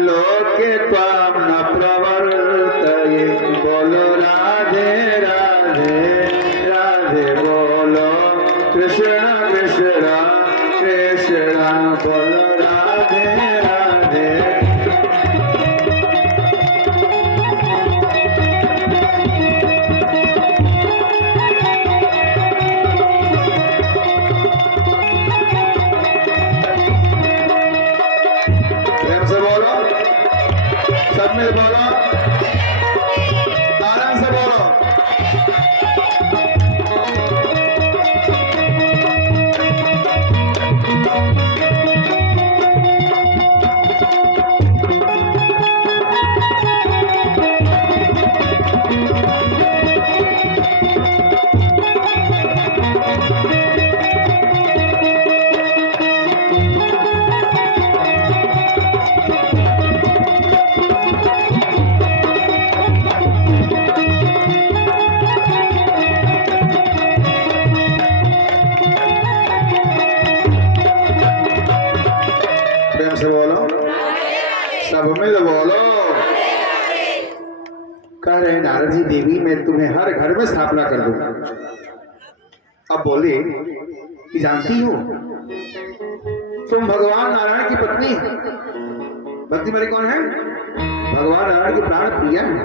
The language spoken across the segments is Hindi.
लोके त्वां न प्रवर्तये बोलो राधे राधे राधे बोलो कृष्ण कृष्ण कृष्ण बोलो राधे राधे। प्रेम से बोलो, सब में बोलो, आनंद से बोलो। प्रेम से बोलो, सब में तो बोलो। कह रहे नारद जी, देवी मैं तुम्हें हर घर में स्थापना कर दूंगा। अब बोले कि जानती हो तुम भगवान नारायण की पत्नी। भक्ति मेरी कौन है? भगवान नारायण की प्राण प्रिया है।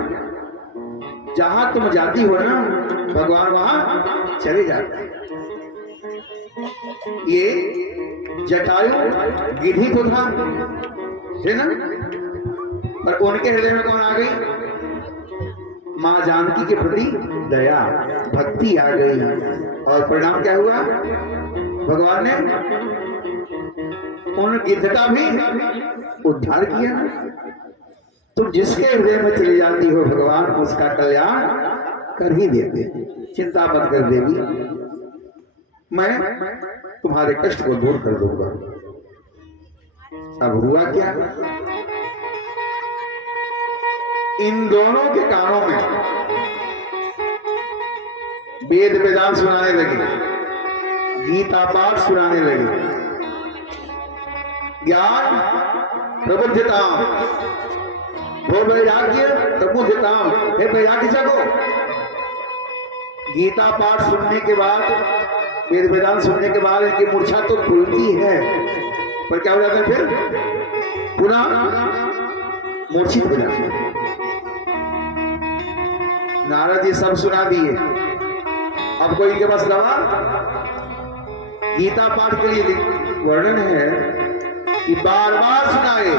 जहां तुम जाती हो ना, भगवान वहां चले जाते हैं। ये जटायु गिधी तो था, है ना, पर उनके हृदय में कौन आ गई? मां जानकी के प्रति दया भक्ति आ गई, और परिणाम क्या हुआ? भगवान ने उन गिद्ध का भी उद्धार किया। तुम जिसके हृदय में चली जाती हो, भगवान उसका कल्याण कर ही देते। चिंता मत कर देवी, मैं तुम्हारे कष्ट को दूर कर दूंगा। अब हुआ क्या? इन दोनों के कानों में वेद वेदांत सुनाने लगे, गीता पाठ सुनाने लगे, ज्ञान प्रबुद्धता भो वैराग्य प्रबुद्धता। हे वैराग्य जगो। गीता पाठ सुनने के बाद, वेद वेदांत सुनने के बाद इनकी मूर्छा तो खुलती है, पर क्या हो जाता है? फिर पुनः मूर्छित हो जाते हैं। नारद जी सब सुना दिए। अब कोई के पास दवा? गीता पाठ के लिए वर्णन है कि बार बार सुनाए।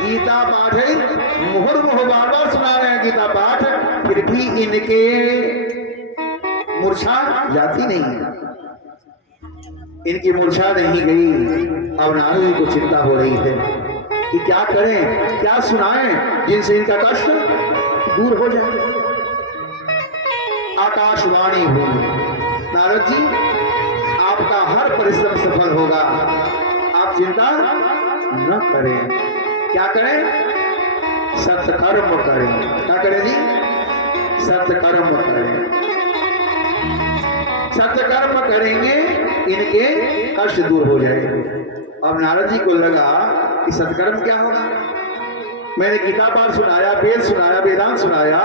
गीता पाठ है, मुहुर्मुहु बार बार सुना रहे हैं गीता पाठ, फिर भी इनके मूर्छा जाती नहीं है। इनकी मूर्छा नहीं गई। अब नारद जी को चिंता हो रही है कि क्या करें, क्या सुनाएं जिनसे इनका कष्ट दूर हो जाए। आकाशवाणी हुई, नारद जी आपका हर परिश्रम सफल होगा, आप चिंता न करें। क्या करें? सत्कर्म करें। क्या करें जी? सत्कर्म करें। सत्कर्म करेंगे, इनके कष्ट दूर हो जाएंगे। अब नारद जी को लगा कि सत्कर्म क्या होगा? मैंने गीता पाठ सुनाया, वेद सुनाया, वेदांत सुनाया,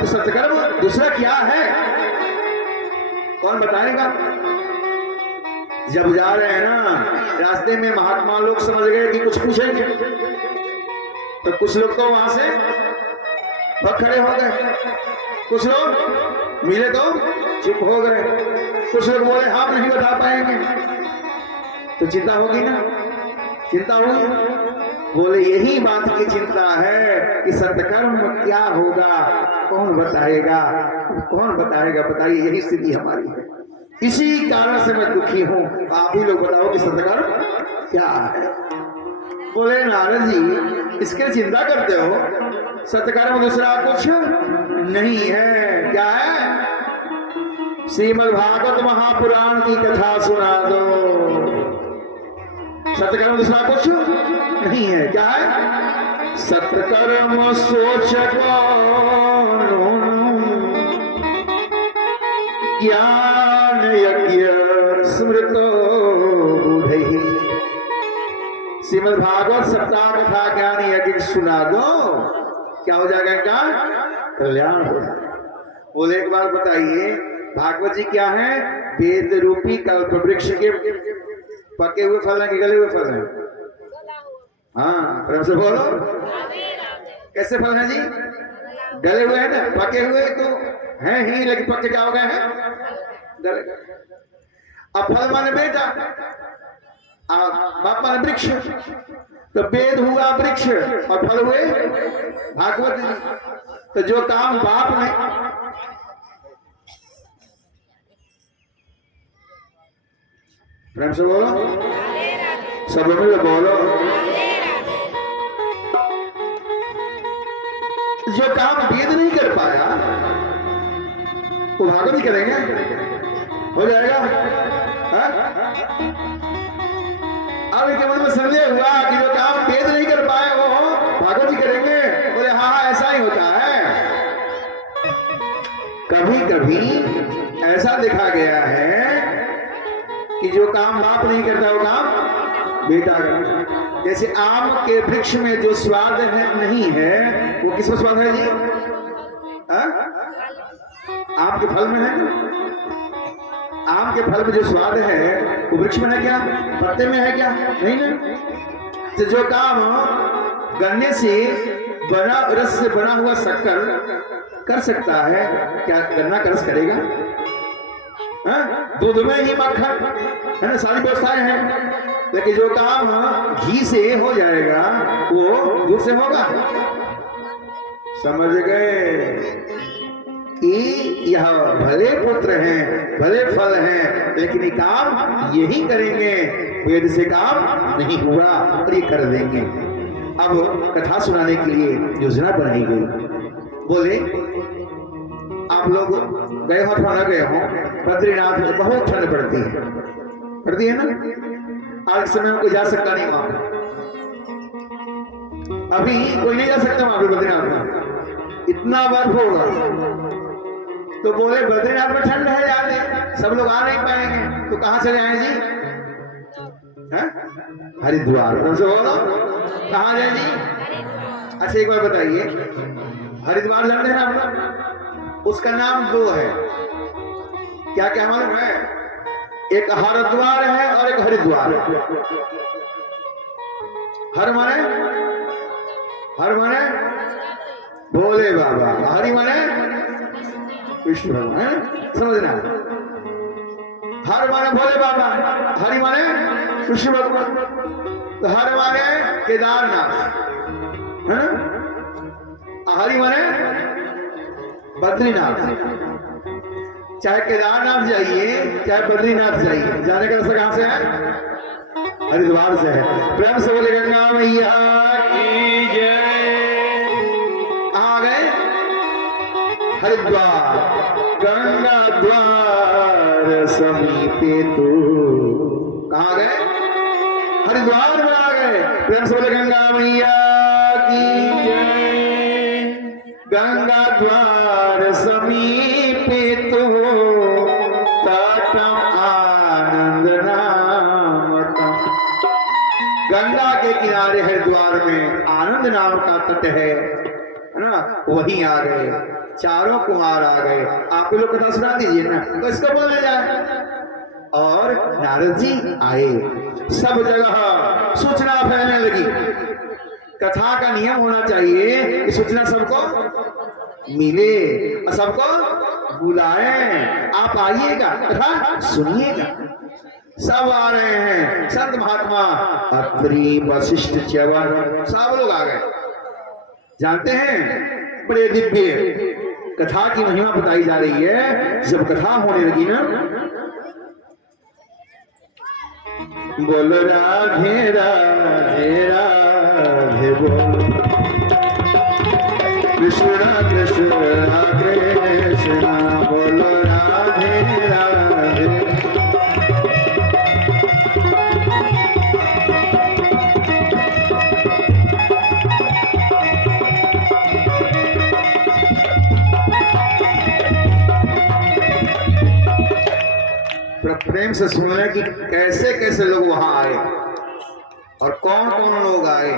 तो सत्कर्म दूसरा क्या है? कौन बताएगा? जब जा रहे हैं ना, रास्ते में महात्मा लोग समझ गए कि कुछ पूछेंगे, तो कुछ लोग तो वहां से भग खड़े हो गए, कुछ लोग मिले तो चुप हो गए, कुछ लोग बोले हम नहीं बता पाएंगे। तो चिंता होगी ना, चिंता होगी। बोले यही बात की चिंता है कि सत्कर्म क्या होगा, कौन बताएगा, कौन बताएगा? बताइए, यही स्थिति हमारी है। इसी कारण से मैं दुखी हूं। आप ही लोग बताओ कि सत्कर्म क्या है? बोले नारद जी इसके चिंता करते हो, सत्कर्म दूसरा कुछ नहीं है। क्या है? श्रीमद् भागवत महापुराण की कथा सुना दो। सत्कर्म दूसरा कुछ नहीं है। क्या है? सत्कर्म सोच ज्ञान यज्ञ स्मृतो बुधैः। श्रीमद् श्रीमद् भागवत सप्ताह कथा ज्ञान यज्ञ सुना दो, क्या हो जाएगा इनका कल्याण हो जाएगा। बोले एक बार बताइए, भागवत जी क्या है? वेद रूपी कल्प वृक्ष के पके हुए फल हैं कि गले हुए फल हैं? हाँ, प्रेम से बोलो। कैसे फल हैं जी? गले हुए हैं ना, पके हुए तो हैं ही, लेकिन पक्के क्या हो गए हैं? गले। अब फल माने बेटा, बाप माने वृक्ष, तो वेद हुआ वृक्ष और फल हुए भागवत जी। तो जो काम बाप ने, प्रेम से बोलो, सब मिल बोलो, जो काम वेद नहीं कर पाया वो भागवत ही करेंगे, हो जाएगा। अब इनके मन में संदेह हुआ कि जो काम वेद नहीं कर पाए वो भागवत ही करेंगे। बोले हाँ हाँ, ऐसा ही होता है। कभी कभी ऐसा देखा गया है कि जो काम बाप नहीं करता वो काम बेटा करता। जैसे आम के वृक्ष में जो स्वाद है नहीं है, वो किसमें स्वाद है जी? आम के फल में है ना? आम के फल में जो स्वाद है वो वृक्ष में है क्या? पत्ते में है क्या? नहीं ना। तो जो काम गन्ने से बना, रस से बना हुआ शक्कर कर सकता है, क्या गन्ना का रस करेगा? दूध में ही मक्खन है ना, सारी व्यवस्थाएं हैं, लेकिन जो काम घी से हो जाएगा वो दूध से होगा। समझ गए कि यह भले पुत्र हैं, भले फल हैं, लेकिन ये काम यही करेंगे, वेद से काम नहीं हुआ और ये कर देंगे। अब कथा सुनाने के लिए योजना बनाई गई। बोले आप लोग गए हो अथवा न गए हो, बद्रीनाथ में बहुत ठंड पड़ती है ना। आज समय में कोई जा सकता नहीं वहां, अभी कोई नहीं जा सकता वहां पे बद्रीनाथ में, इतना बर्फ होगा। तो बोले बद्रीनाथ में ठंड है, जाने सब लोग आ नहीं पाएंगे, तो कहां चले आए जी? हरिद्वार। बोलो कहां जाए जी? अच्छा एक बार बताइए, हरिद्वार जानते हैं आप लोग? उसका नाम दो है, क्या क्या मालूम है? एक हरिद्वार है और एक हरिद्वार। हर माने भोले बाबा, हरि माने विष्णु भगवान, समझना। हर माने भोले बाबा, हरि माने विष्णु भगवान। तो हर माने केदारनाथ है ना, हरि माने बद्रीनाथ। चाहे केदारनाथ जाइए चाहे बद्रीनाथ जाइए, जाने का रास्ता कहां से है? हरिद्वार से है। प्रेम से बोले गंगा मैया की जय। कहां गए? हरिद्वार। गंगा द्वार समीपे तू, कहां गए? हरिद्वार में आ गए। प्रेम से बोले गंगा मैया की जय। गंगा द्वार समीपे तू, तटम आनंद नामकम। गंगा के किनारे हरिद्वार में आनंद नाम का तट है ना, वहीं आ गए। चारों कुमार आ गए। आप लोग कथा सुना दीजिए ना, तो इसको बोलने जाए। और नारद जी आए, सब जगह सूचना फैलने लगी। कथा का नियम होना चाहिए कि सूचना सबको मिले और सबको बुलाएं। आप आइएगा, कथा सुनिएगा। सब आ रहे हैं, संत महात्मा अत्रि वशिष्ठ च्यवन सब लोग आ गए। जानते हैं, बड़े दिव्य कथा की महिमा बताई जा रही है। जब कथा होने लगी ना, बोलो राधे राधे राधे बोल, कृष्ण कृष्ण कृष्ण बोलो राधे राधे। प्रेम से सुनने की कैसे कैसे लोग वहां आए। और कौन कौन लोग आए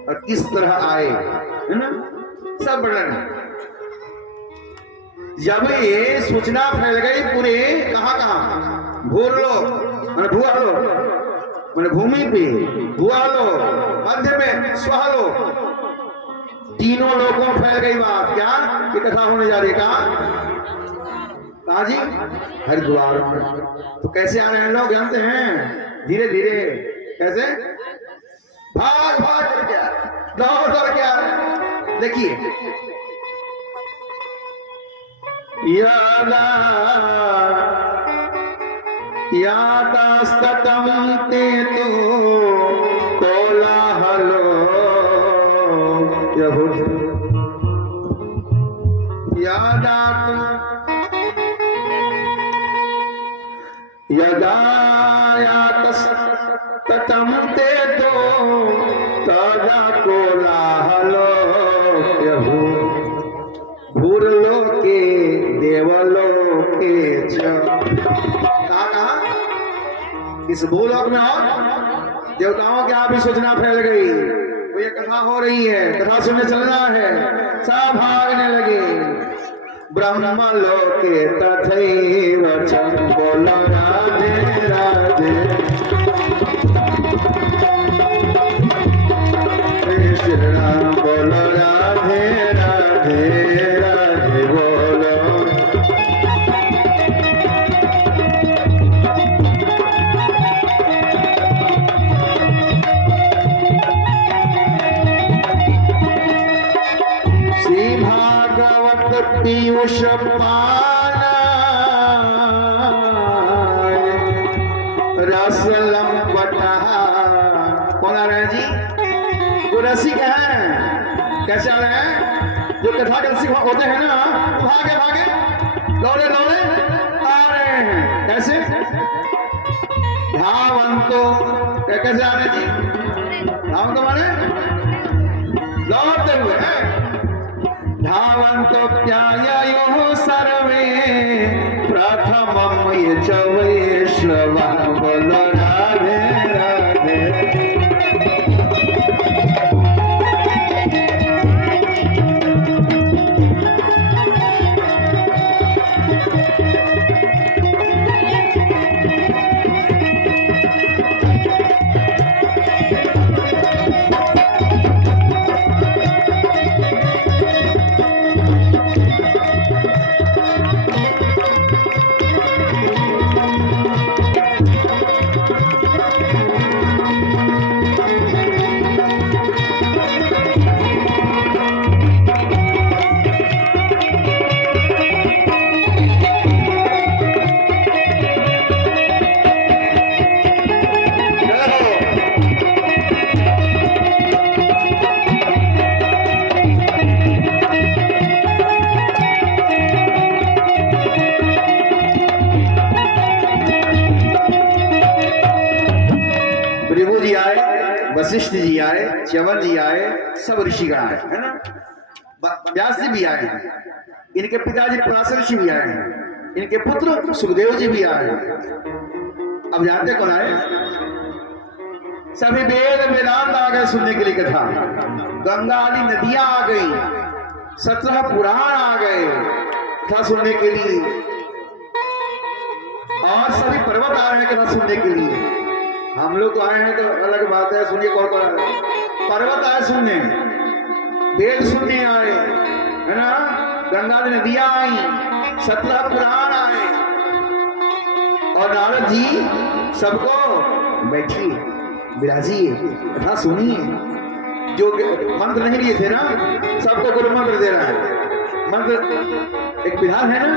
और किस तरह आए, है ना, सब वर्णन। जब ये सूचना फैल गई पूरे कहां कहां, भूलोक माने भूआलोक माने भूमि पे, भूआलोक मध्य में स्वलोक, तीनों लोगों में फैल गई बात। क्या ये कथा होने जा रही, कहा जी, हरिद्वार में। तो कैसे आ रहे हैं लोग जानते हैं, धीरे धीरे, कैसे भाग भाग करके आ रहे, दौड़ दौड़ के आ रहे हैं। देखिए, यादा यादास्ततम ते तु कोलाहलो यादा यदा यातस्ततम ते तु तदा कोलाहलो भूर्लोके देवलोके च। कहा इस भूलोक में और देवताओं के आप ही सूचना फैल गई, वो ये कथा हो रही है, कथा सुनने चलना है, सब भागने लगे। ब्रह्मलोके तथैव च, बोलो राधे राधे, श्री राम बोलो राधे राधे राधे बोलो। श्री भागवत पीयूष पान रस लंपटा। कौन आ रहे हैं जी, वो रसिक है। कैसे आ रहे हैं, जो कथा के रसिक होते हैं ना, भागे भागे दौड़े दौड़े आ रहे हैं। कैसे धावंतो, कैसे आ रहे हैं जी, धावंतो माने दौड़ते हुए हैं। धावंतो प्याययो सर्वे प्रथमं ये च वैष्णवा, बोलो राधे राधे। वशिष्ठ जी आए, च्यवन जी आए, सब ऋषिगण आए, है ना, व्यास जी भी आए हैं, इनके पिताजी पराशर ऋषि भी आए हैं, इनके पुत्र सुखदेव जी भी आए हैं। अब जानते कौन आए, सभी वेद वेदांत आ गए सुनने के लिए कथा, गंगा आदि नदियां आ गई, 17 पुराण आ गए कथा सुनने के लिए, और सभी पर्वत आ रहे हैं कथा सुनने के लिए। हम लोग तो आए हैं तो अलग बात है, सुनिए कौन कौन आए, पर्वत आए सुनने, वेद सुनने आए, है ना, गंगा नदियां आई, 17 पुराण आए, और नारद जी सबको बैठिए विराजिए कथा सुनिए। जो मंत्र नहीं लिए थे ना, सबको गुरु मंत्र दे रहा है। मंत्र एक विधान है ना,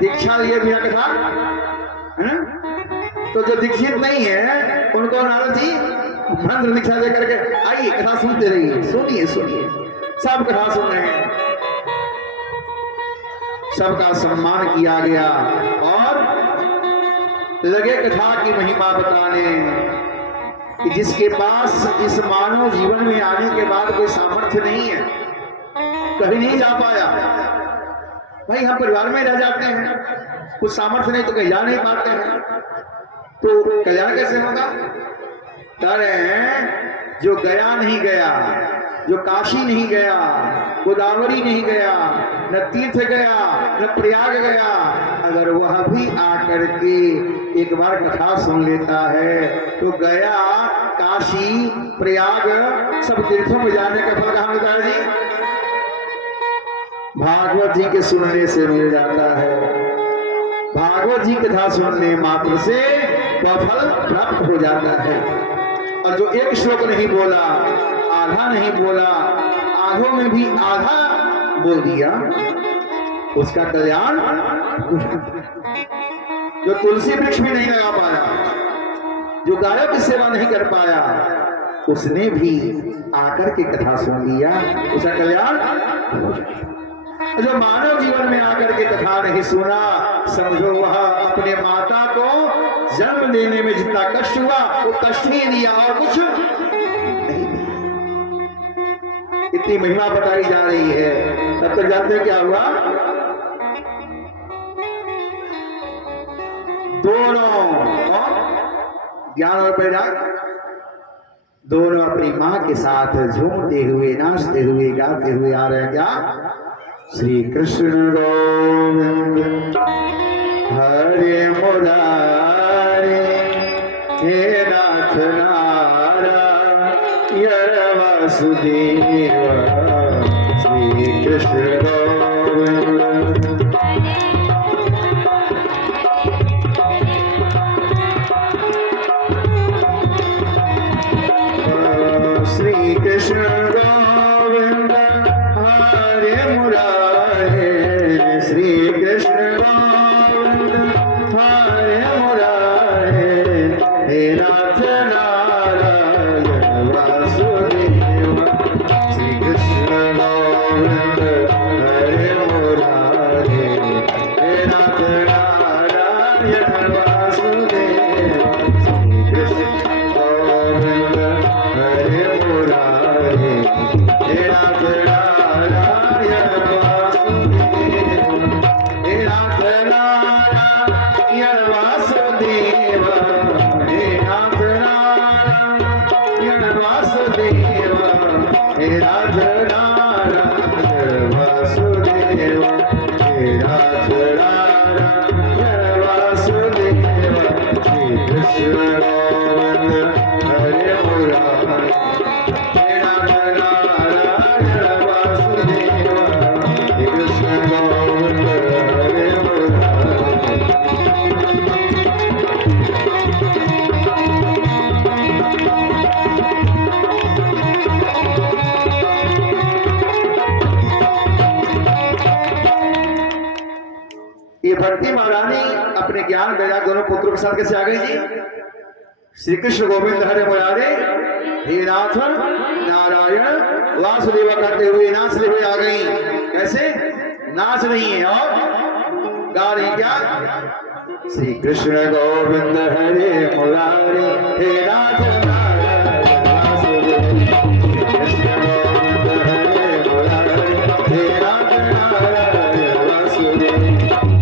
दीक्षा लिए बिना कथा, है ना, तो जो दीक्षित नहीं है उनको नारद जी मंत्र दीक्षा दे करके आइए कथा सुनते रहिए, सुनिए सुनिए, सब कथा सुन रहे हैं, सबका सम्मान किया गया और लगे कथा की महिमा बताने कि जिसके पास इस मानव जीवन में आने के बाद कोई सामर्थ्य नहीं है, कहीं नहीं जा पाया। भाई हम परिवार में रह जाते हैं, कुछ सामर्थ्य नहीं तो कहीं जा नहीं पाते हैं, तो कल्याण कैसे होगा? तारे जो गया नहीं गया, जो काशी नहीं गया, गोदावरी नहीं गया, न तीर्थ गया, न प्रयाग गया, अगर वह भी आकर के एक बार कथा सुन लेता है तो गया, काशी, प्रयाग सब तीर्थों में जाने का फल कहाँ मिलता है जी? भागवत जी के सुनने से मिल जाता है। भागवत जी कथा सुनने मात्र से वह फल प्राप्त हो जाता है। और जो एक श्लोक नहीं बोला, आधा नहीं बोला, आधों में भी आधा बोल दिया, उसका कल्याण। जो तुलसी वृक्ष भी नहीं लगा पाया, जो गायों की सेवा नहीं कर पाया, उसने भी आकर के कथा सुन लिया, उसका कल्याण। जो मानव जीवन में आकर के कथा नहीं सुना, समझो वह अपने माता को जन्म देने में जितना कष्ट हुआ वो कष्ट ही दिया और कुछ नहीं। इतनी महिमा बताई जा रही है। तब तक जानते हैं क्या हुआ? दोनों ज्ञान और वैराग दोनों अपनी मां के साथ झूमते हुए, नाचते हुए, गाते हुए आ रहे हैं। क्या? श्री कृष्ण गोविंद हरे मुरारे, हे नाथ नारायण वासुदेव, श्री कृष्ण गोविंद। श्री कृष्ण गोविंद हरे मुरारे, श्री कृष्ण गोविंद हरे मुरारे, हे नाथ नारायण वासुदेव, श्री कृष्ण गोविंद हरे मुरारे, हे नाथ नारायण वासुदेव, श्री कृष्ण गोविंद हरे मुरारे, हे नाथ नारायण वासुदेव, हे नाथ नारायण वासुदेव, हे नाथ नारायण वासुदेव, हे नाथ नारायण वासुदेव, हे नाथ नारायण वासुदेव, श्री कृष्ण गोविंद हरे मुरारे, हे नाथ नारायण वासुदेव, श्री कृष्ण गोविंद हरे मुरारे। ये भक्ति महारानी अपने ज्ञान वैराग दोनों पुत्रों के साथ कैसे आ गई जी? श्री कृष्ण गोविंद हरे मुरारे, हे नाथ नारायण वासुदेव करते हुए नाचते हुए आ गई। कैसे? नाच रही है और गा रही क्या? श्री कृष्ण गोविंद हरे मुरारे, हे नाथ नारायण वासुदेव, श्री कृष्ण गोविंद हरे मुरारे, हे नाथ नारायण वासुदेव,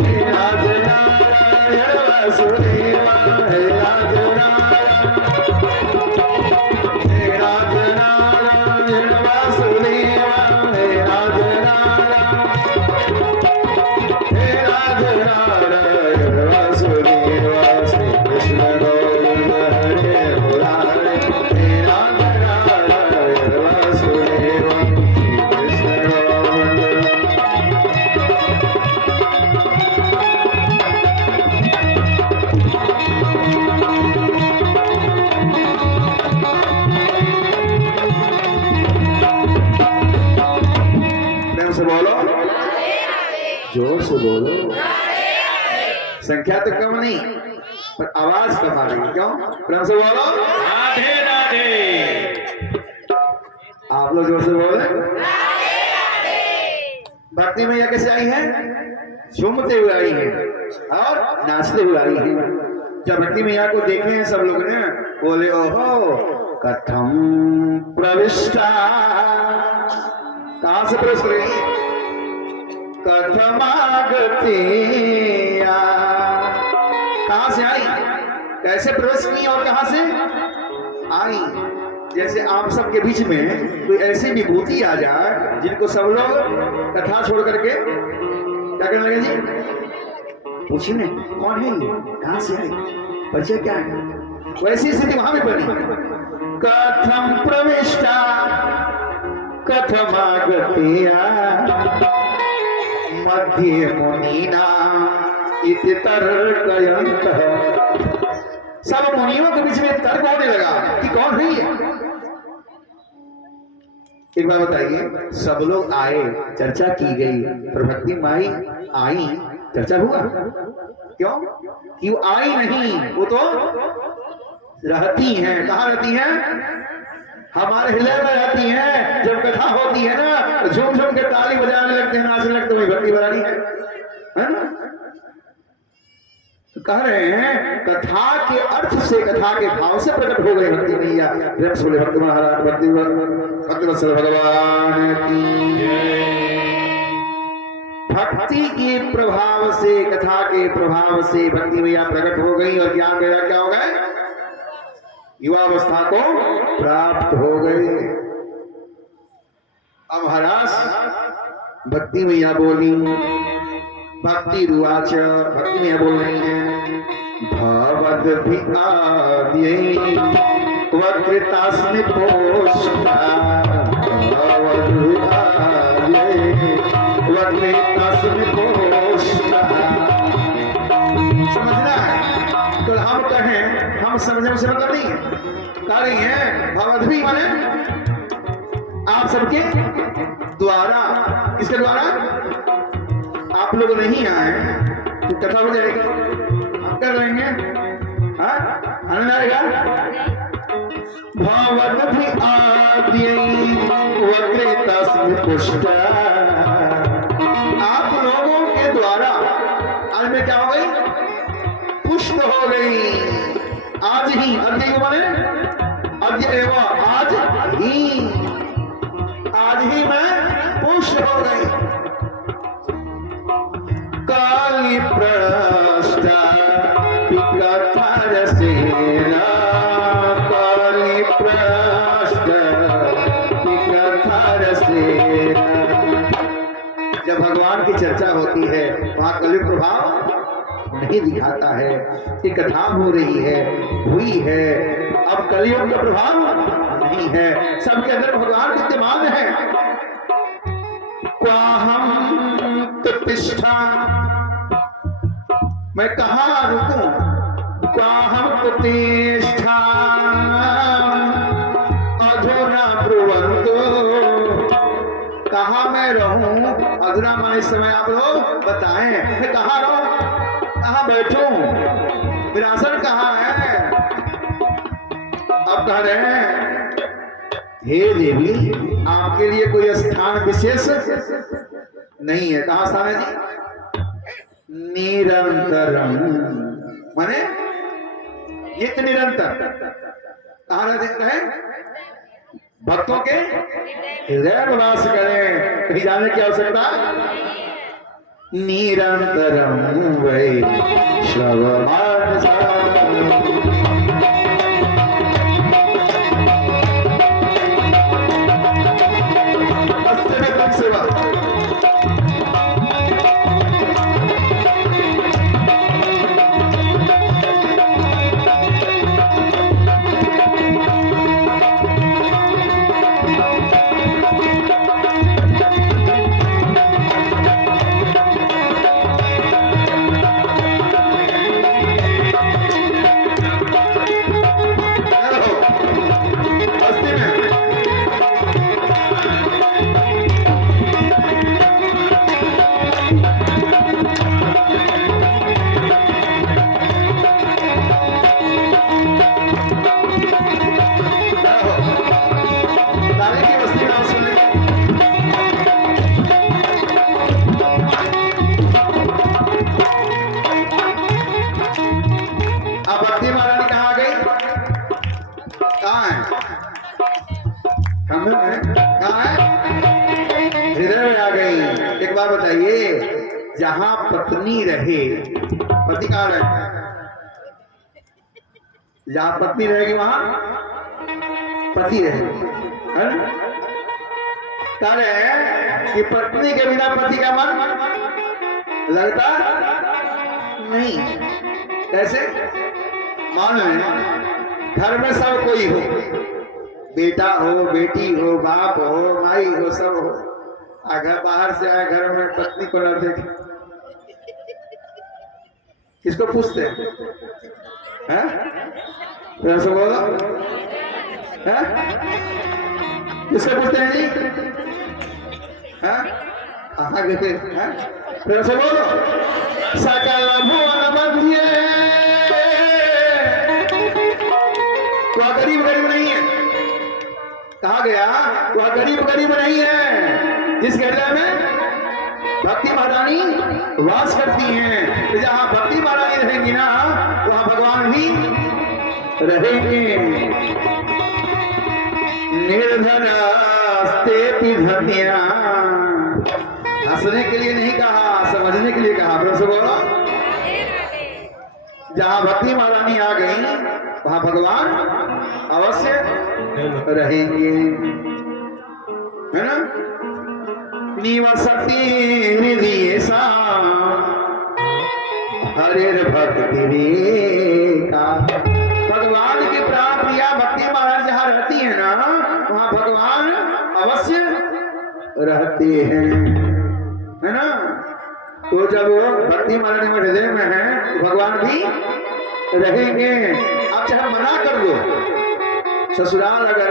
हे नाथ नारायण वासुदेव, हे नाथ नारायण, हे नाथ नारायण वासुदेव, हे नाथ नारायण, हे नाथ नारायण वासुदेव, श्री कृष्ण गोविंद हरे मुरारे, हे नाथ नारायण वासुदेव, श्री कृष्ण गोविंद। प्रेम से बोलो, जोर से बोलो। संख्या तो कम नहीं पर आवाज कम आ रही है। क्यों? प्रेम से बोलो। राधे राधे। आप लोग जोर से बोले। भक्ति मैया कैसे आई है? झूमते हुए आई है और नाचते हुए आई है। जब भक्ति मैया को देखे हैं सब लोग ने, बोले ओहो कथम प्रविष्टा। कहां से प्रवेश करेगी? कथमागति। कहां से आई? कैसे प्रवेश की और कहां से आई? जैसे आप सबके बीच में कोई ऐसी विभूति आ जाए जिनको सब लोग कथा छोड़ करके क्या करने लगे जी, पूछने कौन है ये, कहां से आई, परिचय क्या है, वैसी स्थिति वहां भी बनी। कथम प्रविष्टा कथमागत्या मध्ये मुनीना इति तर्कयन्तः। सब मुनियों के बीच में तर्क होने लगा कि कौन है ये। एक बार बताइए, सब लोग आए, चर्चा की गई, प्रभक्ति माई आई, चर्चा हुआ, क्यों कि वो आई नहीं, वो तो रहती हैं। कहाँ रहती हैं? हमारे हृदय में रहती हैं। जब कथा होती है ना, झूम झूम के ताली बजाने लगते हैं, नाचने लगते हैं, भक्ति बनानी है ना। तो कह रहे हैं कथा के अर्थ से, कथा के भाव से प्रकट हो गए भक्ति मैया। बोले भक्त महाराज भक्ति वत्सल भगवान की। भक्ति के प्रभाव से, कथा के प्रभाव से भक्ति मैया प्रकट हो गई और ज्ञान मेरा क्या हो गए, युवावस्था को प्राप्त हो गए। अब महाराज भक्ति मैया बोली, भक्ति रुवाच, भक्ति मैया बोल रही है, भवद भी आद्यै वक्रतास्मि पोष्टा, भवद भी आद्यै वक्रतास्मि पोष्टा। समझना है तो हम कहें, हम समझने से मतलब नहीं कह रही है। भवद्भी माने आप सबके द्वारा, किसके द्वारा, आप लोग नहीं आए तो कथा हो जाएगी, हम कर लेंगे, आनंद आएगा। भवद्भी आद्यै वक्रतास्मि पुष्टा, आप लोगों के द्वारा आज में क्या हो गई, पुष्ट हो गई। आज ही, अद्य माने अद्य एवं, आज ही मैं पुष्ट हो गई। काली प्रष्टा पिकथरसेना, काली प्रष्टा पिकथरसेना। जब भगवान की चर्चा होती है वहां कलयुग प्रभाव नहीं दिखाता है कि कथा हो रही है, हुई है, अब कलयुग का प्रभाव नहीं है, सबके अंदर भगवान विद्यमान है। क्वाहम प्रतिष्ठा, मैं कहाँ रुकूं, क्वाहम प्रतिष्ठा अधुना ब्रुवन्तु, कहाँ मैं रहूं, अधुना मैं इस समय आप लोग बताएं, मैं कहाँ रहूं, कहाँ बैठूं, मेरा आसन कहाँ है। अब कह रहे हैं, हे देवी आपके लिए कोई स्थान विशेष नहीं है। कहाँ स्थान है जी, निरंतरम माने नित्य निरंतर। कहाँ रहते हैं, भक्तों के हृदय में वास करें, कहीं जाने की आवश्यकता। निरंतरम वै श्रवमानसा, सेवा। बताइए, जहां पत्नी रहे, पति कहाँ रहे, जहां पत्नी रहेगी वहां पति रहेंगे, है ना? तारे कि पत्नी के बिना पति का मन लगता नहीं। कैसे? मान लें घर में सब कोई हो, बेटा हो, बेटी हो, बाप हो, माई हो, सब हो, अगर बाहर से आए घर में पत्नी को न देखे, किसको पूछते हैं? फिर बोलो, हैं? किसको पूछते हैं जी? कहाँ गए? फिर से बोलो, सकल भुवन मध्य। वह गरीब गरीब नहीं है, कहा गया वह गरीब गरीब नहीं है जिस हृदय में भक्ति महारानी वास करती हैं। तो जहाँ भक्ति महारानी रहेंगी ना, वहाँ भगवान भी रहेंगे। निर्धनास्ते धन्या, हंसने के लिए नहीं कहा, समझने के लिए कहा। फिर से बोलो, जहाँ भक्ति महारानी आ गई वहाँ भगवान अवश्य रहेंगे, है ना? निवसति हृदय सा हरे भक्ति रेखा। भगवान की प्राण प्रिया भक्ति महारानी जहाँ रहती है ना, वहाँ भगवान अवश्य रहते हैं, है ना? तो जब भक्ति महारानी में हृदय में है तो भगवान भी रहेंगे। आप चाहे मना कर दो, ससुराल अगर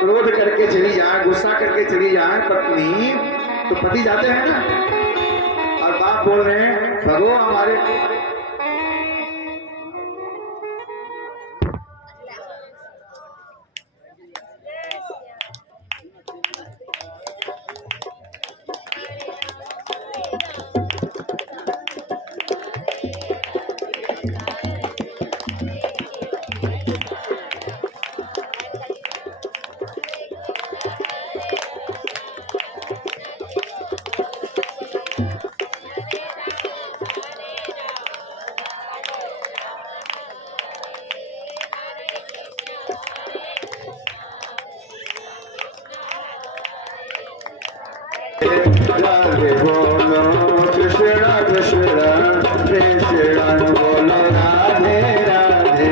क्रोध करके चली जाए, गुस्सा करके चली जाए पत्नी, तो पति जाते हैं ना, और बाप बोल रहे हैं भगो हमारे। राधे बोलो कृष्ण कृष्ण कृष्ण बोलो राधे राधे।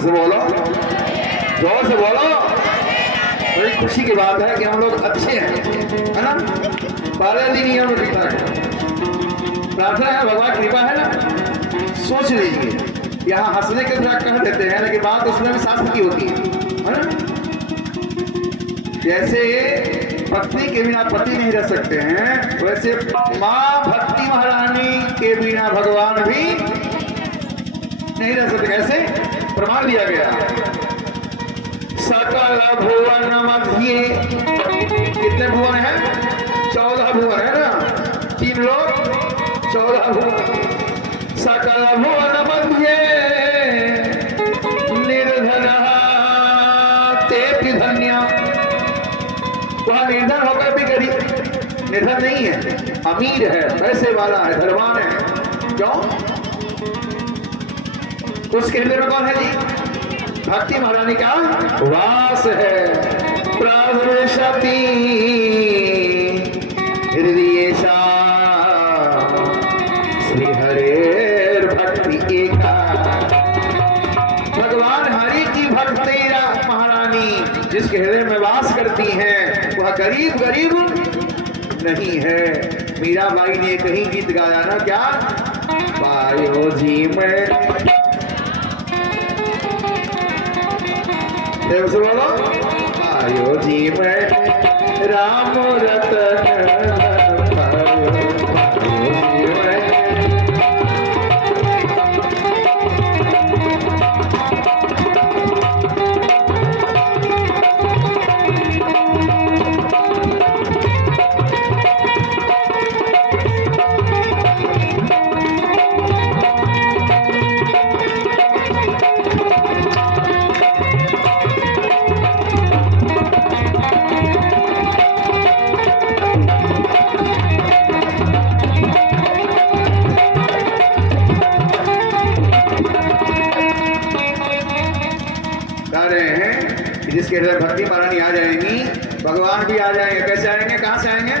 से बोलो, जोर से बोलो। बड़ी खुशी की बात है कि हम लोग अच्छे हैं, है ना? पहले दिन ही हम लोग ठीक ठाक है। प्रार्थना है, भगवान कृपा है ना? सोच लीजिए, यहाँ हंसने के साथ कह देते हैं, लेकिन बात उसमें भी शास्त्र की होती है ना? जैसे पत्नी के बिना पति नहीं रह सकते हैं, वैसे माँ भक्ति महारानी के बिना भगवान भी नहीं रह सकते। कैसे? प्रमाण दिया गया, सकल भुवन मध्य। कितने भुवन है? 14 भुवन है ना? 3 लोग 14 भुवन सकल भुवन मध्य निर्धन ते धन्य। वह निर्धन होकर भी गरीब, निर्धन नहीं है, अमीर है, पैसे वाला है, धनवान है। क्यों? उसके हृदय में कौन है जी? भक्ति महारानी का वास है। प्रविशति हृदयेशा श्री हरे भक्ति एका। भगवान हरि की भक्ति महारानी जिसके हृदय में वास करती हैं वह गरीब गरीब नहीं है। मीराबाई ने कहीं गीत गाया ना, क्या पायो जी मैं से बोलो, पायो जी मैं राम रतन पायो जी मैं। जिसके हृदय भक्ति महारानी आ जाएंगी भगवान भी आ जाएंगे। कैसे आएंगे? कहां से आएंगे?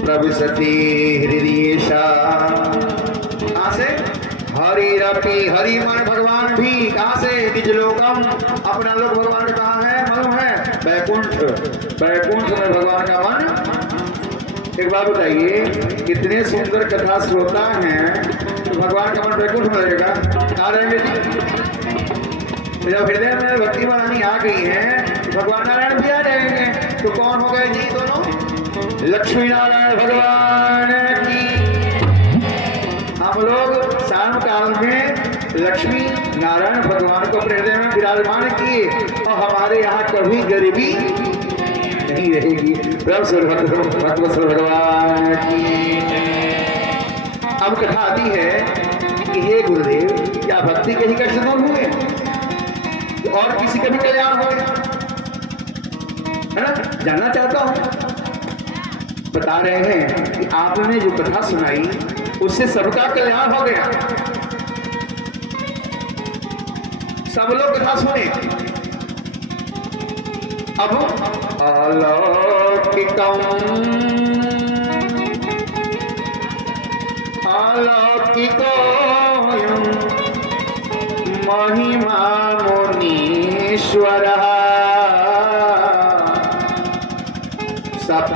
प्रविशति हृदयेशा। कहां से? हरि रपि, हरि मान भगवान भी। कहां से? निजलोकम, अपना लोक भगवान का कहां है? मन है बैकुंठ। बैकुंठ में भगवान का मन। एक बात बताइए, कितने सुंदर कथा श्रोता हैं तो भगवान का मन बैकुंठ में रहेगा? कहां रहेंगे जी? जब हृदय में भक्ति महारानी आ गई है भगवान नारायण भी आ जाएंगे। तो कौन हो गए जी दोनों? लक्ष्मी नारायण भगवान की। हम लोग शाम काल में लक्ष्मी नारायण भगवान को अपने हृदय में विराजमान किए और हमारे यहाँ कभी गरीबी नहीं रहेगी। भगवान की। अब कथा आती है कि हे गुरुदेव, क्या भक्ति के ही कष्ट दूर हुए और किसी का भी कल्याण हो गया? है ना? जानना चाहता हूं। बता रहे हैं कि आपने जो कथा सुनाई उससे सबका कल्याण हो गया। सब लोग कथा सुने। अब अलौकिकम अलौकिकोऽयं महिमा मुनीश्वर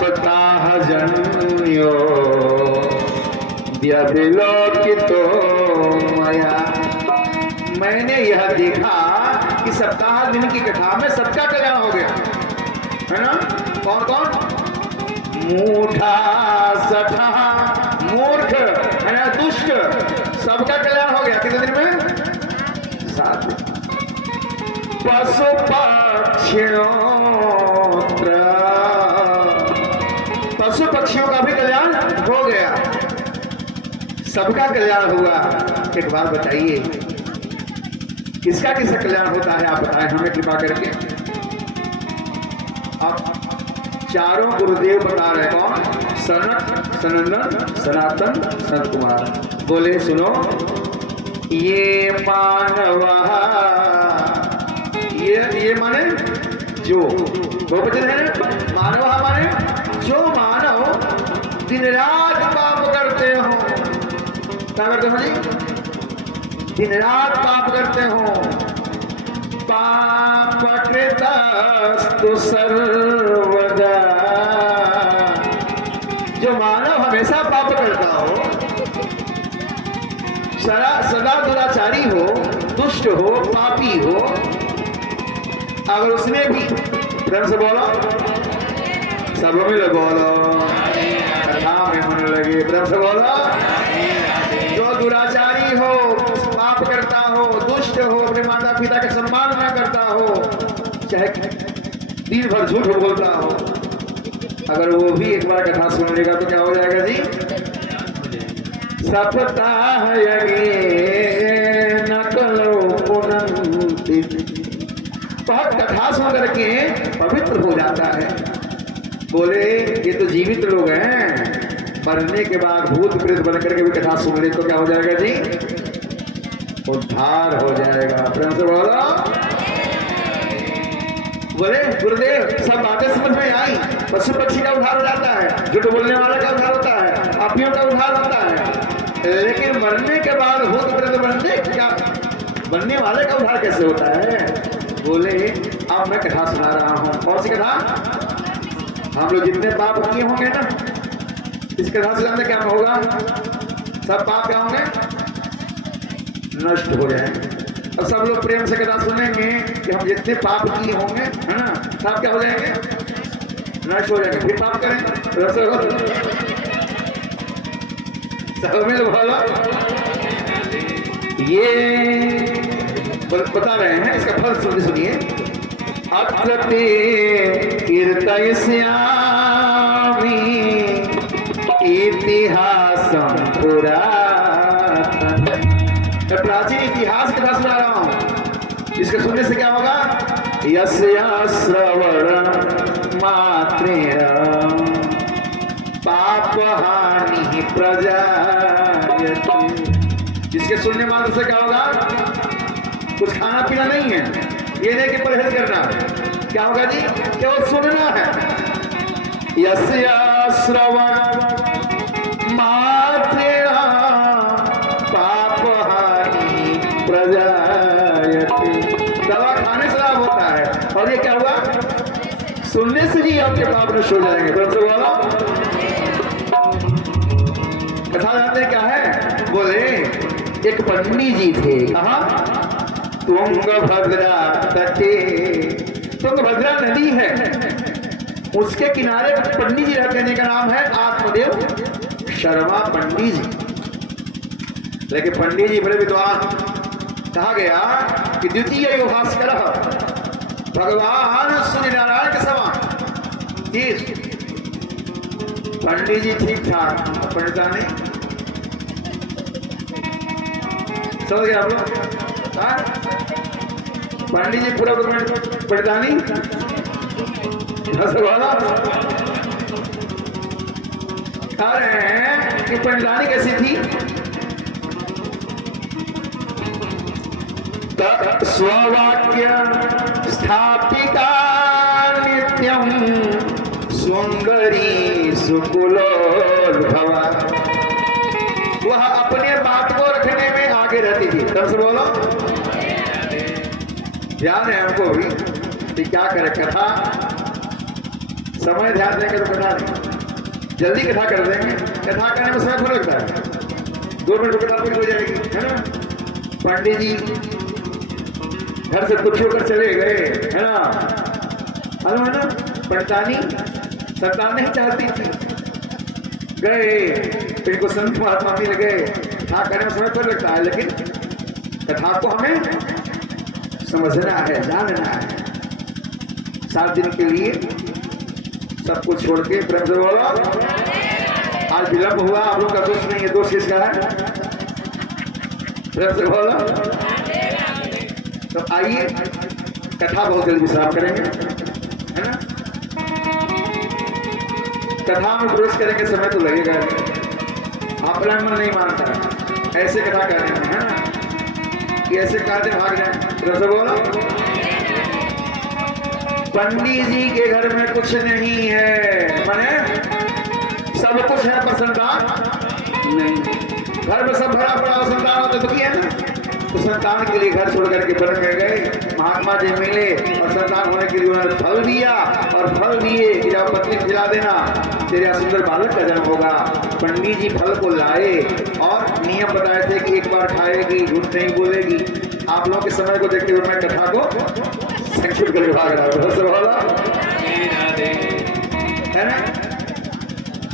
सप्ताहजन्यो व्यभिलोकितो मया। मैंने यह देखा कि सप्ताह दिन की कथा में सबका कल्याण हो गया, है ना? कौन कौन? मूढ़ा, सठा, मूर्ख, है ना, दुष्ट, सबका कल्याण हो गया। कितने दिन में? 7 दिन। पशु पक्षियों, पशु पक्षियों का भी कल्याण हो गया, सबका कल्याण हुआ। एक बात बताइए, किसका किसका कल्याण होता है? आप बताएं हमें कृपा करके। अब चारों गुरुदेव बता रहे कौन? सनत, सनंदन, सनातन, सनत कुमार। बोले सुनो, ये मानव, ये माने जो बहुवचन है, मानव माने जो मानव दिन रात पाप करते हो। क्या करते हो जी? दिन रात पाप करते हो। पाप कृतस्तु सर्वदा, जो मानव हमेशा पाप करता हो, सदा दुराचारी हो, दुष्ट हो, पापी हो, अगर उसने भी प्रेम से बोलो, सब मिल बोलो, कथा में मन लगे, प्रेम से बोलो। जो दुराचारी हो, पाप करता हो, दुष्ट हो, अपने माता पिता का सम्मान न करता हो, चाहे दिन भर झूठ बोलता हो, अगर वो भी एक बार कथा सुन लेगा तो क्या हो जाएगा जी? सप्ताह नकलो पुनंति। बहुत कथा सुन करके पवित्र हो जाता है। बोले ये तो जीवित लोग हैं, मरने के बाद भूत प्रेत बन करके भी कथा सुन ले तो क्या हो जाएगा जी? उद्धार हो जाएगा। प्रेम से बोलो। बोले गुरुदेव सब बातें समझ में आई, पशु पक्षी का उद्धार हो जाता है, झूठ बोलने वाले का उद्धार होता है, पापियों का उद्धार होता है, लेकिन मरने के बाद भूत प्रेत बनने वाले का उद्धार कैसे होता है? बोले अब मैं कथा सुना रहा हूँ। कौन सी कथा? हम लोग जितने पाप किए होंगे ना, इस कथा से जानते क्या होगा? सब पाप क्या होंगे? नष्ट हो जाएंगे। और सब लोग प्रेम से कथा सुनेंगे कि हम जितने पाप किए होंगे, है ना, सब क्या हो जाएंगे? नष्ट हो जाएंगे। फिर पाप करें सब में बोलो। ये बता रहे हैं, इसका फल सुनिए। अत्रते कीर्तयस्यामि इतिहासं पुरातनं। मैं प्राचीन इतिहास कथा सुना रहा हूं। इसके सुनने से क्या होगा? यस्या श्रवण मात्रेण पाप हानि प्रजायते। जिसके सुनने मात्र से क्या होगा? कुछ खाना पीना नहीं है, ये नहीं कि परहेज करना। क्या होगा जी? केवल सुनना है। यस्या श्रवण मात्रेण पाप हानि प्रजायते। दवा खाने से लाभ होता है, और ये क्या हुआ? सुनने से ही आपके पाप नष्ट हो जाएंगे। तो बोलो कथा जानते क्या है? बोले एक पंडित जी थे। कहा? तुंगभद्रा तटे। तुंगभद्रा नदी है, उसके किनारे पंडित जी रहते हैं, का नाम है आत्मदेव शर्मा पंडित जी। लेकिन पंडित जी बड़े विद्वान। कहा गया कि द्वितीय यो भास्कर भगवान सूर्य नारायण के समान। पंडित जी ठीक ठाक, पंडिता नहीं समझ गया आप लोग? पंडित जी पूरा पंडिता नहीं कह रहे हैं कि पंडितानी कैसी थी? स्ववाक्य स्थापिका नित्यम सुंदरी सुकुलोद्भवा। वह अपने बात को रखने में आगे रहती थी। तब से बोलो ध्यान है हमको भी कि क्या करे। कथा समय ध्यान देंगे तो कथा नहीं, जल्दी कथा कर देंगे। कथा करने में समय थोड़ा लगता है, 2 मिनट कथा पूरी हो जाएगी, है ना। पंडित जी घर से कुछ होकर चले गए, है ना, है ना। पंडितानी संतान नहीं चाहती थी, गए, इनको संत महात्मा मिल गए। कथा करने में समय थोड़ा लगता है, लेकिन कथा को हमें समझना है, जानना है। 7 दिन के लिए सब कुछ छोड़ के प्रेम से बोलो। आज विलंब हुआ, आप लोग का दोष नहीं है, दोष किसका है? प्रेम से बोलो। तो आइए कथा बहुत जल्दी विश्राम करेंगे, है ना। कथा में प्रवेश करेंगे, समय तो लगेगा। आप प्लान में नहीं मानता ऐसे कथा करने में, है ना, कि ऐसे कहते भाग जाए। तो बोलो पंडित जी के घर में कुछ नहीं है, माने सब कुछ है पर संतान नहीं। घर में सब भरा पड़ा संतान होता तो क्या है ना। तो संतान के लिए घर छोड़ करके बन गए। महात्मा जी मिले और संतान होने के लिए उन्होंने फल दिया, और फल दिए कि जब पत्नी खिला देना तेरा सुंदर बालक का जन्म होगा। पंडित जी फल को लाए और नियम बताए थे कि एक बार खाएगी, झूठ नहीं बोलेगी। आप लोगों के समय को देखते हुए मैं कथा को संक्षिप्त करके भाग रहा हूँ, है ना।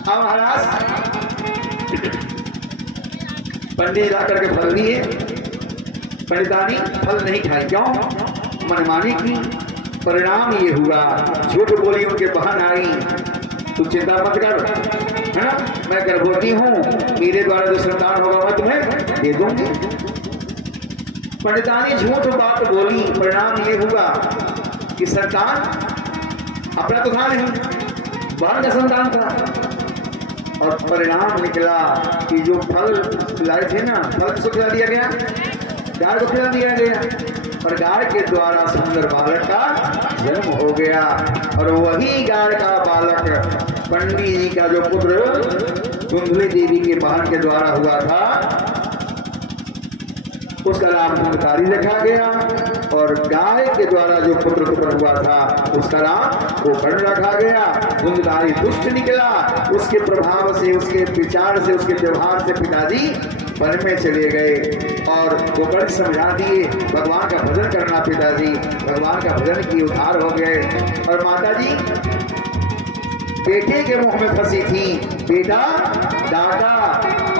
अब महाराज पंडित ला करके फल दिए, पंडितानी फल नहीं खाई। क्यों? मनमानी की। परिणाम ये हुआ, झूठ बोली, उनके बहन आई तू चिंता मत कर, है ना, मैं गर्भवती हूँ, मेरे द्वारा जो संतान होगा मैं तुम्हें दे दूंगी। पंडितानी झूठ बात बोली, परिणाम ये हुआ कि संतान अपना तो था नहीं, बाहर का संतान था। और परिणाम निकला कि जो फल खिलाए थे ना, फल किसको खिला दिया गया? गाय को खिला दिया गया, और गाय के द्वारा सुंदर बालक का जन्म हो गया। और वही गाय का बालक पंडित जी का जो पुत्र धुंधली देवी के बहन के द्वारा हुआ था, उसका नाम धुंधकारी रखा गया। और गाय के द्वारा जो पुत्र उत्पन्न हुआ था, उसका नाम गोकर्ण रखा गया। धुंधकारी दुष्ट निकला, उसके प्रभाव से, उसके विचार से, उसके व्यवहार से पिताजी वन में चले गए और गोकर्ण समझा दिए भगवान का भजन करना। पिताजी भगवान का भजन किए, उद्धार हो गए। और माताजी बेटे के मुंह में फंसी थी, बेटा डांटा,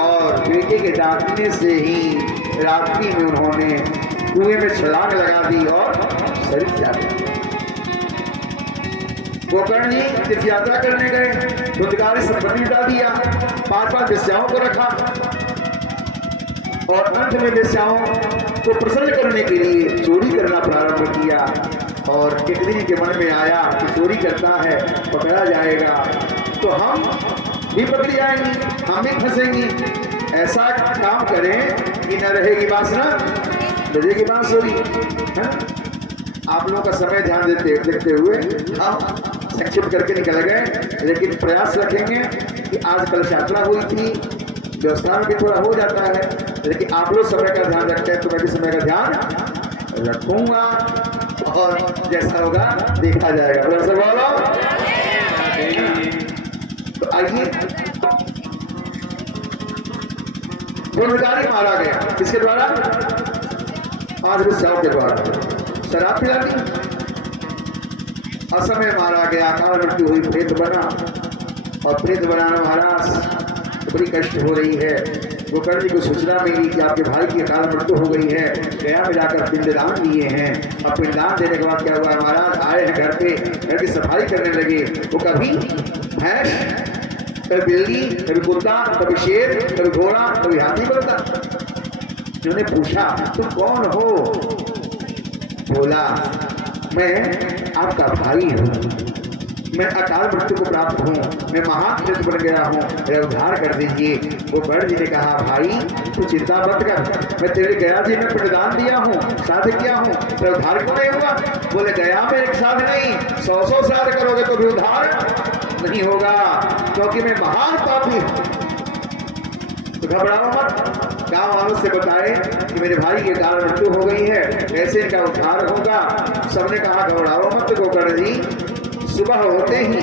और बेटे के डांटने से ही रात्रि में उन्होंने कुएं में छलांग लगा दी और शरीर त्याग दिया। गोकर्ण जी तीर्थ यात्रा करने गए, धुंधकारी संपत्ति उठा दिया, 5 वेश्याओं को रखा, और अंत में वेश्याओं को प्रसन्न करने के लिए चोरी करना प्रारंभ किया। और एक दिन के मन में आया कि चोरी करता है, पकड़ा जाएगा तो हम भी पकड़ी जाएंगी, हम भी फंसेंगी। ऐसा काम करें कि न रहेगी वासना, बजेगी बांसुरी, है। आप लोगों का समय ध्यान देखते हुए हम संक्षिप्त करके निकल गए, लेकिन प्रयास रखेंगे कि आज कल यात्रा हुई थी, व्यवस्था में भी थोड़ा हो जाता है, लेकिन आप लोग समय का ध्यान रखते हैं तो मैं भी समय का ध्यान रखूंगा, और जैसा होगा देखा जाएगा। बोलो तो आइए, धुंधकारी मारा गया किसके द्वारा? 5 वेश्याओं के द्वारा, शराब पिला दी, असमय मारा गया, अकाल मृत्यु हुई, प्रेत बना। और प्रेत बनाना महाराज बड़ी कष्ट हो रही है। गोकर्ण जी को सूचना मिली कि आपके भाई की अकाल मृत्यु हो गई है, गया में जाकर पिंडदान दिए हैं। अब पिंडदान देने के बाद क्या हुआ महाराज? आए हैं घर पे, घर की सफाई करने लगे। वो कभी भैंस, कभी बिल्ली, कभी कुत्ता, कभी शेर, कभी घोड़ा, कभी हाथी बनता। उन्होंने पूछा तुम कौन हो? बोला मैं आपका भाई हूँ, मैं अकाल मृत्यु को प्राप्त हूँ, मैं महान प्रेत बन गया हूँ, मेरा उद्धार कर दीजिए। वो गोकर्ण जी ने कहा भाई तू चिंता मत कर, मैं तेरे गया जी में पिंडदान दिया हूँ, श्राद्ध किया हूँ, तेरा उद्धार क्यों नहीं हुआ? बोले गया में एक श्राद्ध नहीं, 100 श्राद्ध करोगे तो भी उद्धार नहीं होगा, क्योंकि मैं महान पापी हूँ। तो घबराओ मत, गाँव वालों से बताए कि मेरे भाई की अकाल मृत्यु हो गई है, कैसे इनका उद्धार होगा? सबने कहा घबराओ मत गोकर्ण जी, सुबह होते ही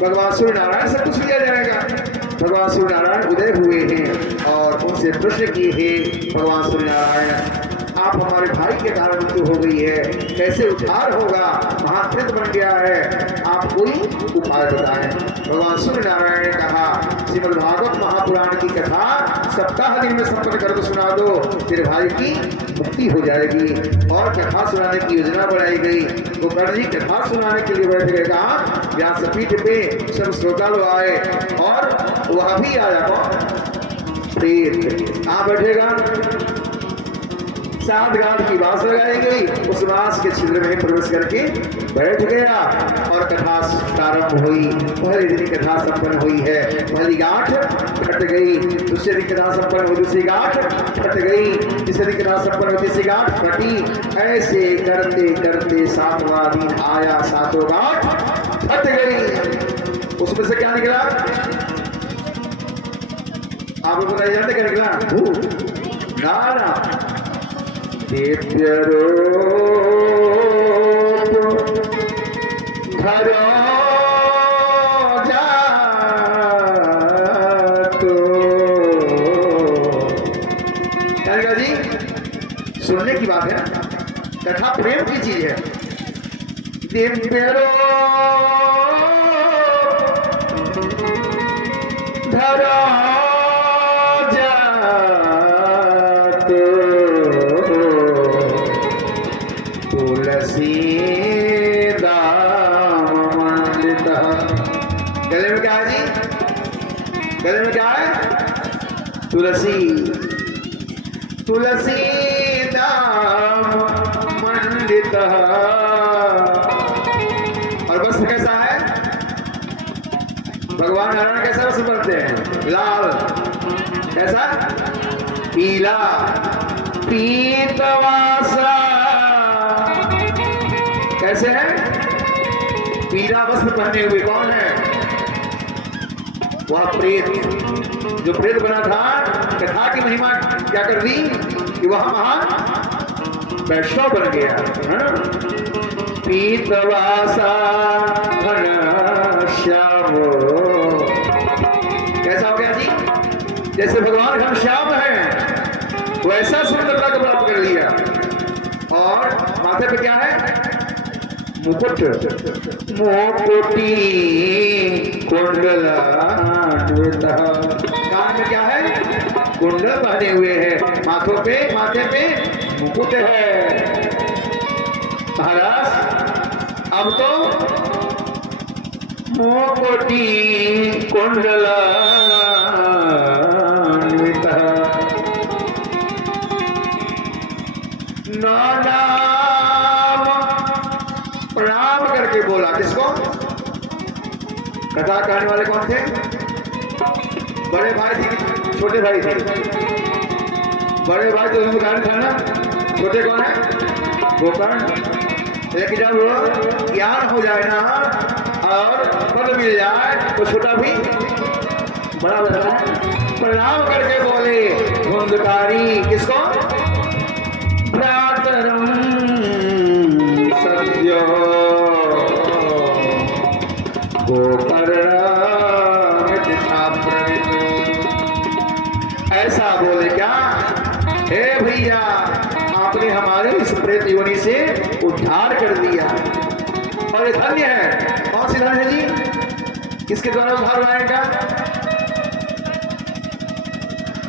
भगवान सूर्य नारायण से पूछ लिया जाएगा। भगवान सूर्य नारायण उदय हुए हैं और उनसे प्रश्न किए हैं भगवान सूर्य नारायण आप हमारे भाई के कारण मृत्यु हो गई है, कैसे उद्धार होगा? महाप्रेत बन गया है, आप कोई उपाय बताएं। भगवान सूर्य नारायण ने कहा श्रीमद् भागवत महापुराण की कथा सप्ताह दिन में संपन्न कर सुना दो, तेरे भाई की मुक्ति हो जाएगी। और कथा सुनाने की योजना बनाई गई। गोकर्ण जी कथा सुनाने के लिए बैठ गए। कहा व्यासपीठ पे सब श्रोता लोग आए और वह भी आया प्रेत। कहाँ बैठेगा? सात गांठ की बांस लगाई गई, उस बांस के छिद्र में प्रवेश करके बैठ गया और कथा प्रारंभ हुई। पहली दिन कथा संपन्न हुई है, पहली गांठ फट गई, दूसरी दिन कथा संपन्न हुई, दूसरी गांठ फट गई, तीसरी दिन कथा संपन्न हुई, तीसरी गांठ फटी। ऐसे करते करते 7वां दिन आया, 7वां गांठ फट गई। उसमें से क्या निकला? आप लोग नहीं जानते क्या निकला? नारा दिव्य रूप धरो जातो। क्या जी? सुनने की बात है, कथा प्रेम की चीज है। दिव्य रूप धरो गले गले में क्या है? तुलसी। तुलसी नाम मंडित। और वस्त्र कैसा है? भगवान नारायण कैसा वस्त्र पहनते हैं? लाल। कैसा? पीला। पीतवासा। कैसे है? पीला वस्त्र पहने हुए कौन है? वह प्रेत, जो प्रेत बना था। कथा की महिमा क्या कर दी कि वह महान वैष्णव बन गया है ना। पीतवासा घनश्याम। कैसा हो गया जी? जैसे भगवान घनश्याम है वैसा सुंदरता को प्राप्त कर लिया। और माथे पे क्या है? मुकुट। मुकुटी कुंडलान्वित। कान में क्या है? कुंडल पहने हुए हैं। माथे पे मुकुट है। महाराज अब तो मुकुटी कुंडलान्वित। नाम प्रणाम करके बोला। किसको? कथा कहने वाले कौन थे? बड़े भाई थे कि छोटे भाई थे? बड़े भाई तो कारण था ना। छोटे कौन है? गोकर्ण। लेकिन जब ज्ञान हो जाए ना और पद मिल जाए तो छोटा भी बड़ा बन जाए। प्रणाम करके बोले धुंधकारी। किसको? प्रातरम सद्य ऐसा बोले क्या? हे भैया आपने हमारे इस प्रेत योनि से उद्धार कर दिया और ये धन्य है। कौन सी धन्य है जी? किसके द्वारा उद्धार आएगा?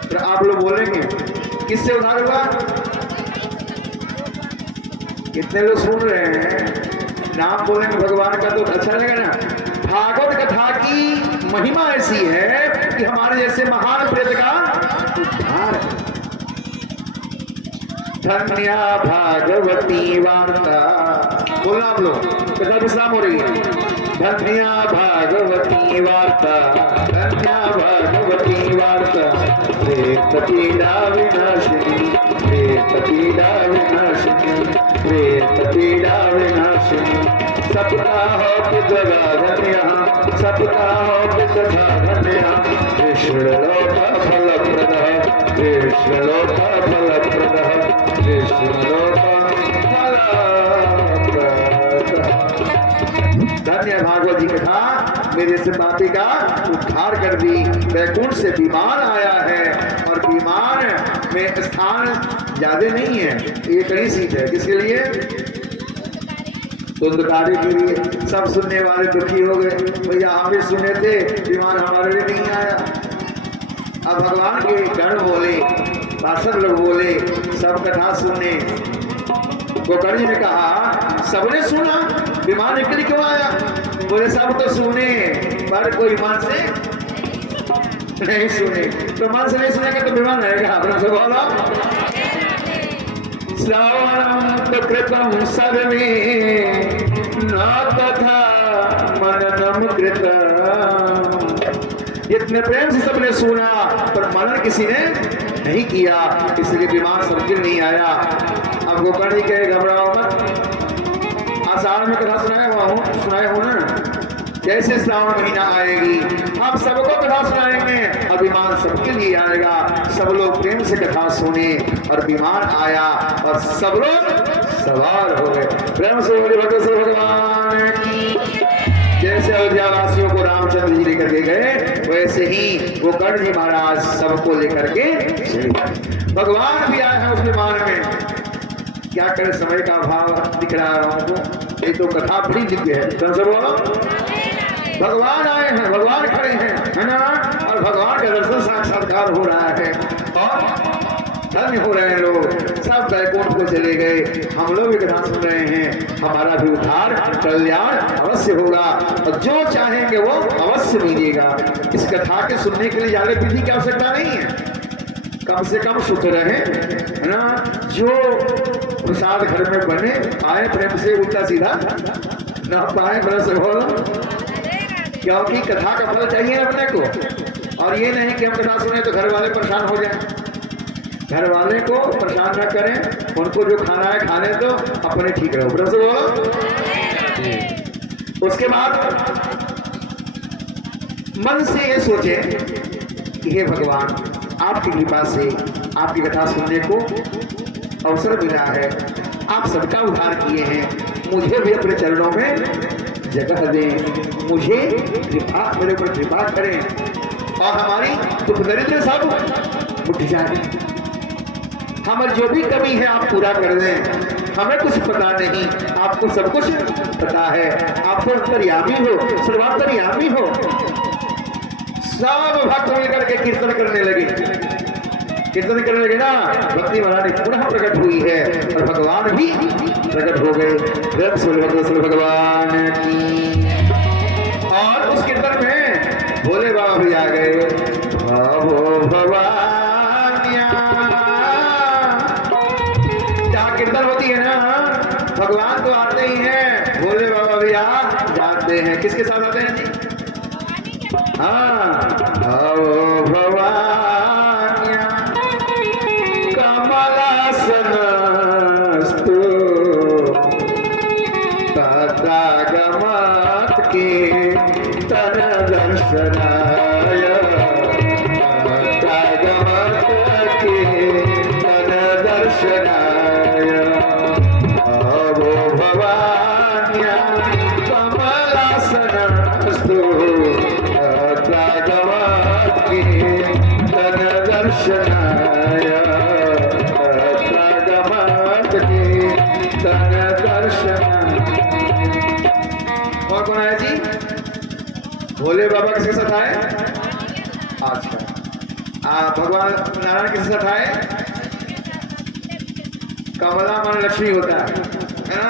तो आप लोग बोलेंगे किससे उद्धार हुआ? कितने लोग सुन रहे हैं? नाम बोलेंगे भगवान का तो अच्छा लगेगा ना। भागवत कथा की महिमा ऐसी है कि हमारे जैसे महान प्रेत का उद्धार। धन्या भागवती वार्ता। बोलना आप लोग, कथा विश्राम हो रही है। धन्या भागवती वार्ता। धन्या भागवती वार्ता। प्रेत पीड़ा विनाशिनी। प्रेत पीड़ा विनाशिनी। प्रेत पीड़ा विनाशिनी। सप्ताह जगा धन्या। सप्ताह जगा धन्या। कृष्णलोक फलप्रद। कृष्णलोक फलप्रद। कृष्णलोक फलप्रद। धन्य भागवत जी कथा मेरे से पापी का उद्धार कर दी। वैकुंठ से विमान आया है और विमान में स्थान ज्यादा नहीं है, एक ही सीट है। किसके लिए? धुंधकारी के लिए। सब सुनने वाले दुखी हो गए। भैया हम भी सुने थे, विमान हमारे लिए नहीं आया। अब भगवान के गण बोले, पार्षद लोग बोले, सब कथा सुने। गोकर्ण जी ने कहा सबने सुना, विमान एक लिए क्यों आया? बोले सब तो सुने पर कोई मन से नहीं सुने। तो मन से नहीं सुनेंगे तो विमान रहेगा? आपने से बोला श्रवणम तो कृतम सर्वे न तथा मननम कृतम। इतने प्रेम से सबने सुना पर मनन किसी ने नहीं किया, इसलिए विमान सबके नहीं आया। अब गोकर्ण जी कहे घबराओ मत, आषाढ़ में कथा सुनाए हो ना। जैसे श्रावण महीना आएगी हम सबको कथा सुनाएंगे और विमान सबके लिए आएगा। सब लोग प्रेम से कथा सुने और विमान आया और सब लोग सवार हो गए। प्रेम से बोले भगवान की। जैसे अयोध्या वासियों को रामचंद्र जी लेकर के गए वैसे ही गोकर्ण जी महाराज सबको लेकर के चले गए। भगवान भी आए हैं उस विमान में। क्या करे, समय का अभाव दिख रहा है हमको। ये तो कथा बड़ी दिव्य है। समझ बोलो, भगवान आए हैं, भगवान खड़े हैं, है ना। और भगवान का दर्शन साक्षात्कार हो रहा है और धन्य हो रहे हैं लोग। सब बैकुंठ को चले गए, हम लोग भी कथा सुन रहे हैं, हमारा भी उद्धार कल्याण अवश्य होगा और जो चाहेंगे वो अवश्य मिलेगा। इस कथा के सुनने के लिए ज्यादा विधि की आवश्यकता नहीं है, कम से कम शुद्ध रहे, है ना। जो प्रसाद घर में बने आए प्रेम से उल्टा सीधा ना पाए बड़ा से बोलो, क्योंकि कथा का फल चाहिए अपने को। और ये नहीं कि हम कथा सुने तो घर वाले परेशान हो जाए, घर वाले को परेशान न करें, उनको जो खाना है खाने दो, अपने ठीक रहो। बड़ा से बोलो। उसके बाद मन से ये सोचे कि हे भगवान, आपकी कृपा से आपकी कथा सुनने को अवसर मिला है, आप सबका उद्धार किए हैं, मुझे भी अपने चरणों में जगह दें, मुझे कृपा, मेरे ऊपर कृपा करें और हमारी दुख दरिद्र सब उठ जाए। हमारी जो भी कमी है आप पूरा कर दें, हमें कुछ पता नहीं, आपको सब कुछ पता है, आप अंतर्यामी हो, सर्वांतर्यामी हो। सब भक्त मिलकर के कीर्तन करने लगे, कीर्तन करने लगे ना, भक्ति महारानी पुनः प्रकट हुई है और भगवान भी प्रकट हो गए। भगवान की। और उस कीर्तन में भोले बाबा भी आ गए। भवानिया जहाँ कीर्तन होती है ना, भगवान तो आते ही हैं, भोले बाबा भी आ जाते हैं। किसके साथ आते हैं जी? हाँ, भवानिया कमलासनस्तु तदागमत् के तर दर्शनाय, तदागमत् के तर दर्शनाय। अवो भवान्या कमलासनस्तु तदागमत् के तर दर्शनाय, तदागमत् के तर दर्शनाय। और कौन है जी? भोले बाबा किसके साथ आए? अच्छा, भगवान नारायण किसके साथ आए? कमला मन लक्ष्मी होता है ना।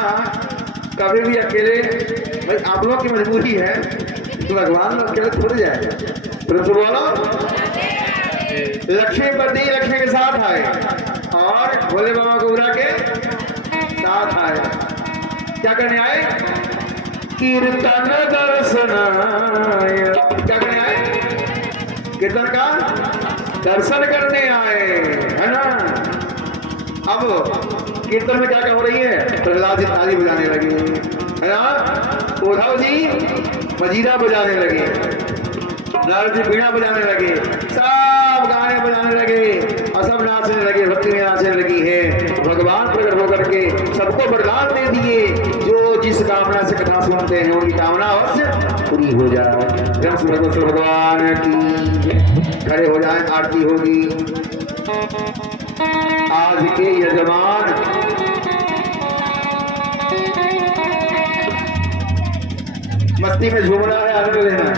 कभी भी अकेले, भाई आप लोग की मजबूरी है तो भगवान अकेले थोड़ी जाए। तो बोलो, लक्ष्मीपति लक्ष्मी के साथ आए और भोले बाबा को बुला के साथ आए। क्या करने आए? कीर्तन दर्शनाय। क्या करने आए? कीर्तन का दर्शन करने आए, है ना। अब कीर्तन में क्या क्या हो रही है? प्रहलाद जी ताली बजाने लगे, है ना। उद्धव जी मजीरा बजाने लगे, नारद जी बीणा बजाने लगे, सब गाने बजाने लगे और सब नाचने लगे, भक्ति में नाचने लगी है। भगवान प्रकट होकर के सबको वरदान दे दिए, जो जिस कामना से कथा सुनते हैं उनकी कामना अवश्य पूरी हो जाए। भगवान की खड़े हो जाए, आरती होगी। आज के यजमान मस्ती में झूम रहा है, आनंद लेना है।